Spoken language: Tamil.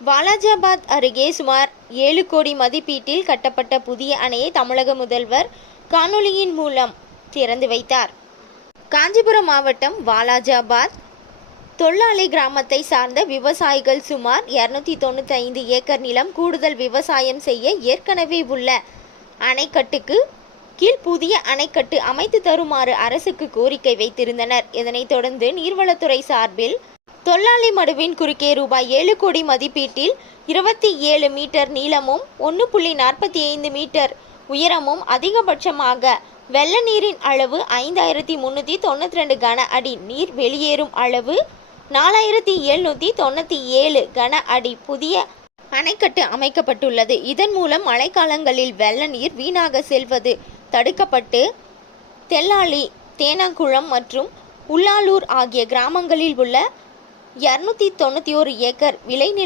வாலாஜாபாத் அருகே சுமார் 7 கோடி மதிப்பீட்டில் கட்டப்பட்ட புதிய அணையை தமிழக முதல்வர் காணொலியின் மூலம் திறந்து வைத்தார். காஞ்சிபுரம் மாவட்டம் வாலாஜாபாத் தொல்லாலை கிராமத்தை சார்ந்த விவசாயிகள் சுமார் 295 ஏக்கர் நிலம் கூடுதல் விவசாயம் செய்ய ஏற்கனவே உள்ள அணைக்கட்டுக்கு கீழ் புதிய அணைக்கட்டு அமைத்து தருமாறு அரசுக்கு கோரிக்கை வைத்திருந்தனர். இதனைத் தொடர்ந்து நீர்வளத்துறை சார்பில் தொல்லாலை மடுவின் குறுக்கே ரூபாய் 7 கோடி மதிப்பீட்டில் 27 மீட்டர் நீளமும் 1.45 மீட்டர் உயரமும் அதிகபட்சமாக வெள்ள நீரின் அளவு 5392 கன அடி, நீர் வெளியேறும் அளவு 4797 கன அடி புதிய அணைக்கட்டு அமைக்கப்பட்டுள்ளது. இதன் மூலம் மழைக்காலங்களில் வெள்ள நீர் வீணாக செல்வது தடுக்கப்பட்டு தெல்லாலி, தேனாங்குளம் மற்றும் உள்ளாலூர் ஆகிய கிராமங்களில் உள்ள 291 ஏக்கர் விளைநில